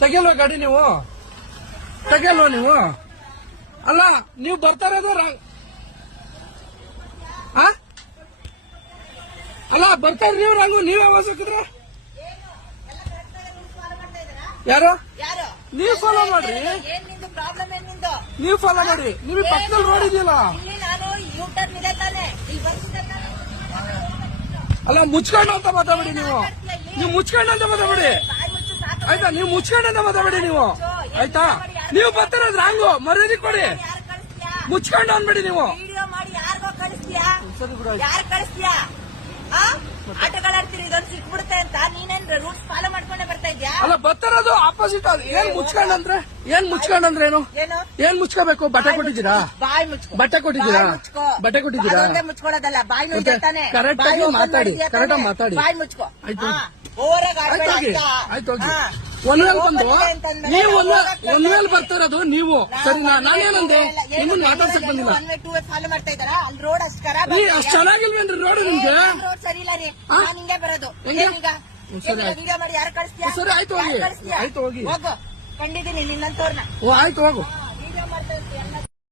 ತೆಗಿಯಲ್ವಾ ಗಾಡಿ ನೀವು? ತೆಗಿಯಲ್ವಾ ನೀವು? ಅಲ್ಲ ನೀವು ಬರ್ತಾ ಇರೋದು ಅಲ್ಲ ಬರ್ತಾ ಇದ್ರಿ ನೀವು ರಂಗು ನೀವೇ ಆವಾಜ್ ಹಾಕಿದ್ರೆ ಯಾರು? ನೀವು ಫಾಲೋ ಮಾಡ್ರಿ, ನೀವು ಫಾಲೋ ಮಾಡಿ. ನೀವು ಪಕ್ಕದಲ್ಲಿ ರೋಡ್ ಇದೆಯಲ್ಲ. ಅಲ್ಲ ಮುಚ್ಕೊಂಡು ಅಂತ ಮಾತಾಡಿ ನೀವು ಮುಚ್ಕೊಂಡು ಅಂತ ಮಾತಾಡಿ ಆಯ್ತಾ? ನೀವು ಮುಚ್ಕೊಂಡು ಅಂತ ಮಾತಾಡಿ ನೀವು ಆಯ್ತಾ? ನೀವು ಬರ್ತಿರೋದು ರಾಂಗು, ಮರ್ಯಾದೆ ಕೊಡಿ. ಮುಚ್ಕೊಂಡು ಅನ್ಬೇಡಿ ನೀವು. ಆಟಗಳಾಡ್ತೀರಿ, ಇದೊಂದು ಸಿಕ್ಬಿಡುತ್ತೆ ಅಂತ ನೀನೇನ್ ರೂಲ್ಸ್ ಫಾಲೋ ಮಾಡ್ಕೊಂಡೆ ಬರ್ತಾ ಇದ್ಯಾ? ಅಲ್ಲ ಬರ್ತಿರೋದು ಆಪೋಸಿಟ್. ಏನ್ ಮುಚ್ಕೊಂಡಂದ್ರೆ ಏನು? ಏನ್ ಮುಚ್ಕೋಬೇಕು? ಬಟ್ಟೆ ಕೊಟ್ಟಿದ್ದೀರಾ? ಬಾಯ್ ಮುಚ್ಕೊ. ಬಟ್ಟೆ ಕೊಟ್ಟಿದ್ದೀರಾ? ಬಟ್ಟೆ ಕೊಟ್ಟಿದ್ದೀರಾ? ಮುಚ್ಕೊಳ್ಳೋದಲ್ಲ, ಬಾಯ್ ಮುಚ್ತಾನೆ. ಕರೆಕ್ಟಾಗಿ ಮಾತಾಡಿ, ಕರೆಕ್ಟಾಗಿ ಮಾತಾಡಿ. ಬಾಯ್ ಮುಚ್ಕೊ. ಆಯ್ತು ಹೋಗಿ. ಒಂದ್ಮೇಲೆ ಬಂದು ನೀವು ಒಂದ್ಮೇಲೆ ಬರ್ತಿರೋದು ನೀವು. ಸರಿ, ನಾನೇನಂದೆ? ನಿಮ್ಮನ್ನ ಮಾತಾಡ್ಸಕ್ ಬಂದಿಲ್ಲ. ಫಾಲೋ ಮಾಡ್ತಾ ಇದ್ದಾರಾ? ಅಲ್ಲಿ ರೋಡ್ ಅಷ್ಟು ಖರಾಬ್, ಅಷ್ಟು ಚೆನ್ನಾಗಿಲ್ವೇನ್ರಿ ರೋಡ್ ನಿಮ್ಗೆ? ರೋಡ್ ಸರಿ ಇಲ್ಲ ರೀ. ನಾನು ಹಿಂಗೆ ಬರೋದು. ವಿಡಿಯೋ ಮಾಡಿ ಯಾರು ಕಳಿಸ್ತೀಯಾ? ಸರಿ ಆಯ್ತು ಹೋಗಿ, ಆಯ್ತು ಹೋಗಿ. ಹೋಗು, ಕಂಡಿದ್ದೀನಿ ನಿನ್ನಂತವ್ರನ್ನ. ಆಯ್ತು ಹೋಗು.